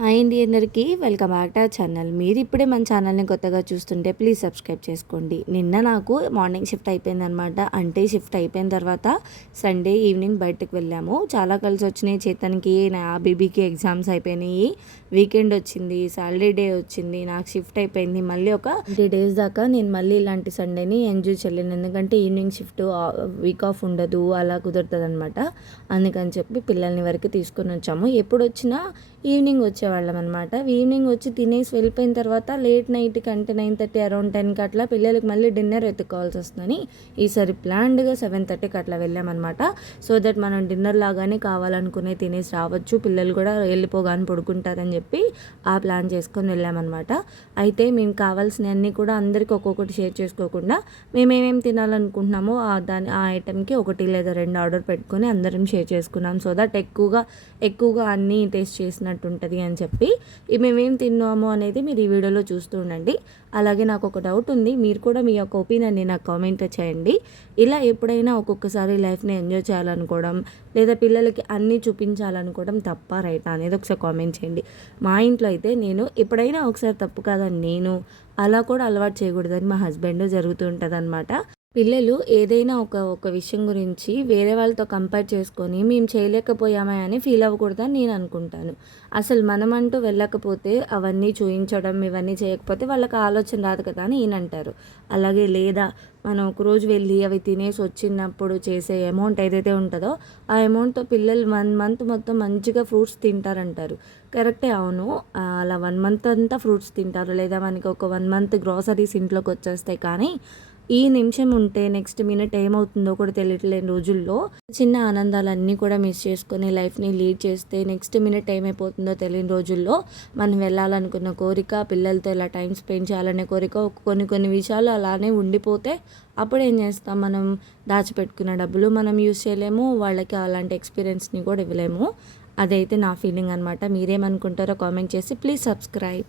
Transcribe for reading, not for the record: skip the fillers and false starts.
Hi అండి అందరికీ welcome back to our channel. మీరు ఇప్పుడే మన ఛానల్ని కొత్తగా చూస్తుంటే ప్లీజ్ సబ్స్క్రైబ్ చేసుకోండి. నిన్న నాకు మార్నింగ్ షిఫ్ట్ అయిపోయిందనమాట. అంటే షిఫ్ట్ అయిపోయిన తర్వాత సండే ఈవినింగ్ బయటకు వెళ్ళాము. చాలా కలిసి వచ్చినాయి. చేతన్కి నా బేబీకి ఎగ్జామ్స్ అయిపోయినాయి, వీకెండ్ వచ్చింది, సాటర్డే డే వచ్చింది, నాకు షిఫ్ట్ అయిపోయింది. మళ్ళీ ఒక 3 days దాకా నేను మళ్ళీ ఇలాంటి సండేని ఎంజాయ్ చేయలేను. ఎందుకంటే ఈవినింగ్ షిఫ్ట్ వీక్ ఆఫ్ ఉండదు, అలా కుదురుతుంది అనమాట. అందుకని చెప్పి పిల్లల్ని వరకు తీసుకొని వచ్చాము. ఎప్పుడు వచ్చినా ఈవినింగ్ వచ్చేవాళ్ళం అనమాట. ఈవినింగ్ వచ్చి తినేసి వెళ్ళిపోయిన తర్వాత లేట్ నైట్కి అంటే 9:30 అరౌండ్ 10కి అట్లా పిల్లలకి మళ్ళీ డిన్నర్ ఎత్తుకోవాల్సి వస్తుందని ఈసారి ప్లాన్డ్గా 7:30కి అట్లా వెళ్ళామన్నమాట. సో దట్ మనం డిన్నర్ లాగానే కావాలనుకునే తినేసి రావచ్చు, పిల్లలు కూడా వెళ్ళిపోగానే పడుకుంటారని చెప్పి ఆ ప్లాన్ చేసుకొని వెళ్ళామన్నమాట. అయితే మేము కావాల్సినవన్నీ కూడా అందరికీ ఒక్కొక్కటి షేర్ చేసుకోకుండా మేమేమేమి తినాలనుకుంటున్నామో ఆ ఐటెంకి 1 లేదా 2 ఆర్డర్ పెట్టుకొని అందరం షేర్ చేసుకున్నాం. సో దట్ ఎక్కువగా అన్నీ టేస్ట్ చేసినట్టు ఉంటుంది అని చెప్పి మేమేం తిన్నాము అనేది మీరు ఈ వీడియోలో చూస్తూ ఉండండి. అలాగే నాకు ఒక డౌట్ ఉంది, మీరు కూడా మీ యొక్క ఒపీనియన్ని నాకు కామెంట్ చేయండి. ఇలా ఎప్పుడైనా ఒక్కొక్కసారి లైఫ్ని ఎంజాయ్ చేయాలనుకోవడం లేదా పిల్లలకి అన్నీ చూపించాలనుకోవడం తప్ప రైటా అనేది ఒకసారి కామెంట్ చేయండి. మా ఇంట్లో అయితే నేను ఎప్పుడైనా ఒకసారి తప్పు కాదని నేను అలా కూడా అలవాటు చేయకూడదని మా హస్బెండ్ జరుగుతూ ఉంటుంది అనమాట. పిల్లలు ఏదైనా ఒక విషయం గురించి వేరే వాళ్ళతో కంపేర్ చేసుకొని మేము చేయలేకపోయామా అని ఫీల్ అవ్వకూడదని నేను అనుకుంటాను. అసలు మనమంటూ వెళ్ళకపోతే అవన్నీ చూయించడం ఇవన్నీ చేయకపోతే వాళ్ళకి ఆలోచన రాదు కదా అని ఈయన అంటారు. అలాగే లేదా మనం ఒకరోజు వెళ్ళి అవి తినేసి వచ్చినప్పుడు చేసే అమౌంట్ ఏదైతే ఉంటుందో ఆ అమౌంట్తో పిల్లలు 1 month మొత్తం మంచిగా ఫ్రూట్స్ తింటారంటారు. కరెక్టే, అవును. అలా 1 month అంతా ఫ్రూట్స్ తింటారు, లేదా మనకి ఒక 1 month గ్రాసరీస్ ఇంట్లోకి వచ్చేస్తాయి. కానీ ఈ నిమిషం ఉంటే నెక్స్ట్ మినిట్ ఏమవుతుందో కూడా తెలియట్లేని రోజుల్లో చిన్న ఆనందాలన్నీ కూడా మిస్ చేసుకొని లైఫ్ని లీడ్ చేస్తే నెక్స్ట్ మినిట్ ఏమైపోతుందో తెలియని రోజుల్లో మనం వెళ్ళాలనుకున్న కోరిక, పిల్లలతో ఇలా టైం స్పెండ్ చేయాలనే కోరిక, కొన్ని విషయాలు అలానే ఉండిపోతే అప్పుడు ఏం చేస్తాం, మనం దాచిపెట్టుకున్న డబ్బులు మనం యూస్ చేయలేము, వాళ్ళకి అలాంటి ఎక్స్పీరియన్స్ని కూడా ఇవ్వలేము. అదైతే నా ఫీలింగ్ అనమాట. మీరేమనుకుంటారో కామెంట్ చేసి ప్లీజ్ సబ్స్క్రైబ్.